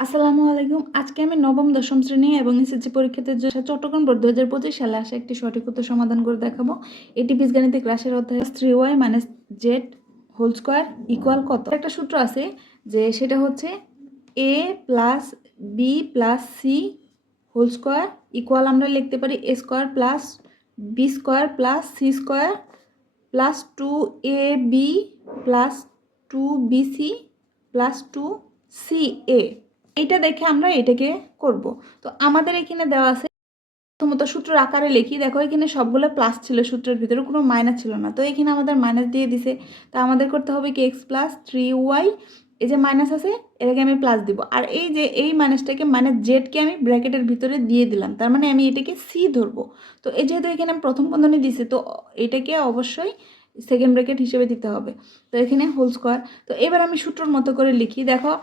আসসালামু আলাইকুম। আজকে আমি নবম দশম শ্রেণী এবং এসএসসি পরীক্ষাতে চট্টগ্রাম বোর্ড 2025 সালে আসা একটি সঠিক উত্তর সমাধান করে দেখাবো। এটি বীজগণিত ক্লাসের অধ্যায় 3y - z whole square equal কত। একটা সূত্র আছে যে সেটা হচ্ছে a plus B plus C whole square equal আমরা লিখতে পারি a square plus B square plus C square plus 2ab plus 2bc plus 2ca। এইটা দেখে আমরা এটাকে করব। তো আমাদের এখানে দেওয়া আছে, প্রথমত সূত্রের আকারে লিখি। দেখো এখানে সবগুলো প্লাস ছিল, সূত্রের ভিতরে কোনো মাইনাস ছিল না, তো এখানে আমাদের মাইনাস দিয়ে দিছে। তো আমাদের করতে হবে কি এক্স প্লাস 3y, এই যে মাইনাস আছে এটাকে আমি প্লাস দিব, আর এই যে এই মাইনাসটাকে মানে জেডকে আমি ব্র্যাকেটের ভিতরে দিয়ে দিলাম, তার মানে আমি এটাকে সি ধরবো। তো এই যেহেতু এখানে প্রথম বন্ধনী দিছে, তো এটাকে অবশ্যই সেকেন্ড ব্র্যাকেট হিসেবে দিতে হবে। তো এখানে হোল স্কোয়ার। তো এবার আমি সূত্রের মতো করে লিখি। দেখো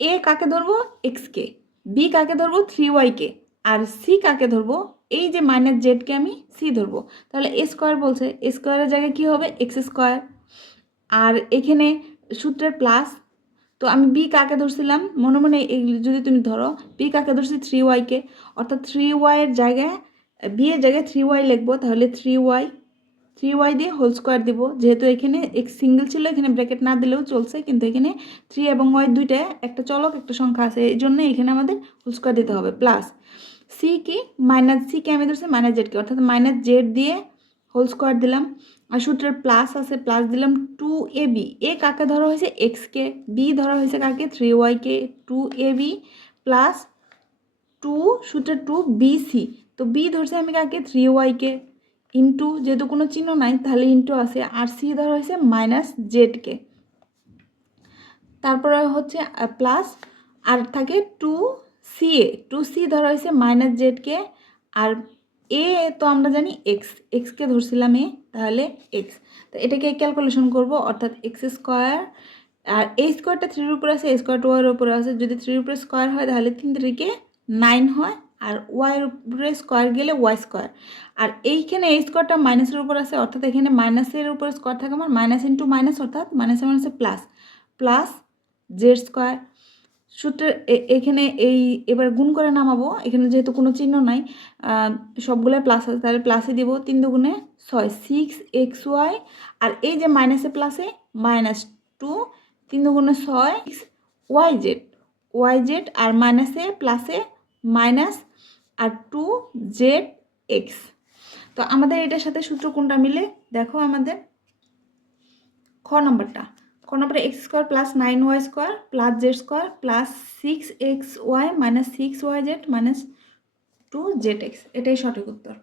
এ কাকে ধরবো এক্সকে, বি কাকে ধরবো 3y-কে, আর সি কাকে ধরবো এই যে মাইনাস জেডকে আমি সি ধরবো। তাহলে এ স্কোয়ার বলছে, এ স্কোয়ারের জায়গায় কী হবে এক্স স্কোয়ার, আর এখানে সূত্রের প্লাস। তো আমি বি কাকে ধরছিলাম মনে মনে যদি তুমি ধরো, বি কাকে ধরছি 3y-কে, অর্থাৎ 3y-এর জায়গায় বি এর জায়গায় 3y লিখবো। তাহলে 3y দিয়ে হোল স্কোয়ার দিব, যেহেতু এখানে এক্স সিঙ্গেল ছিল এখানে ব্র্যাকেট না দিলেও চলছে, কিন্তু এখানে 3 এবং y দুইটা একটা চলক একটা সংখ্যা আছে, এই জন্য এখানে আমাদের হোল স্কোয়ার দিতে হবে। প্লাস সি কি মাইনাস সিকে আমি ধরছি মাইনাস জেডকে, অর্থাৎ মাইনাস জেড দিয়ে হোল স্কোয়ার দিলাম। আর সূত্রের প্লাস আছে, প্লাস দিলাম 2ab। এ কাকে ধরা হয়েছে এক্সকে, বি ধরা হয়েছে কাকে 3y-কে, 2ab প্লাস 2 সূত্রের 2bc। তো বি ধরছে আমি কাকে 3y-কে, ইন্টু যেহেতু কোনো চিহ্ন নাই তাহলে ইন্টু আছে, আর সি ধরা হয়েছে মাইনাস জেডকে। তারপরে হচ্ছে প্লাস আর থাকে 2c ধরা হয়েছে মাইনাস জেডকে, আর এ তো আমরা জানি এক্সকে ধরছিলাম এ, তাহলে এক্স। তো এটাকে ক্যালকুলেশন করব, অর্থাৎ এক্স স্কোয়ার, আর এই স্কোয়ারটা 3-এর উপরে আছে, এই স্কোয়ারটা ওয়ার উপরে আছে। যদি 3-এর উপরে স্কোয়ার হয় তাহলে 3 3-কে 9 হয়, আর ওয়াইয়ের উপরে স্কোয়ার গেলে ওয়াই স্কোয়ার। আর এইখানে এই স্কোয়ারটা মাইনাসের উপর আছে, অর্থাৎ এখানে মাইনাসের উপরে স্কোয়ার থাকে আমার, মাইনাস ইন্টু মাইনাস, অর্থাৎ মাইনাসে মাইনাসে প্লাস, প্লাস জেড স্কোয়ার। সূত্রের এখানে এই এবার গুণ করে নামাবো, এখানে যেহেতু কোনো চিহ্ন নাই সবগুলো প্লাস আছে, তাহলে প্লাসে দিব 3 দুগুণে 6 6xy, আর এই যে মাইনাসে প্লাসে মাইনাস 2 3 দুগুণে 6 yz, আর মাইনাসে প্লাসে মাইনাস আর 2zx। তো আমাদের এটার সাথে সূত্র কোনটা মিলে দেখো, আমাদের খ নম্বরে x square plus 9y square plus Z square plus 6xy minus 6yz minus 2zx, এটাই সঠিক উত্তর।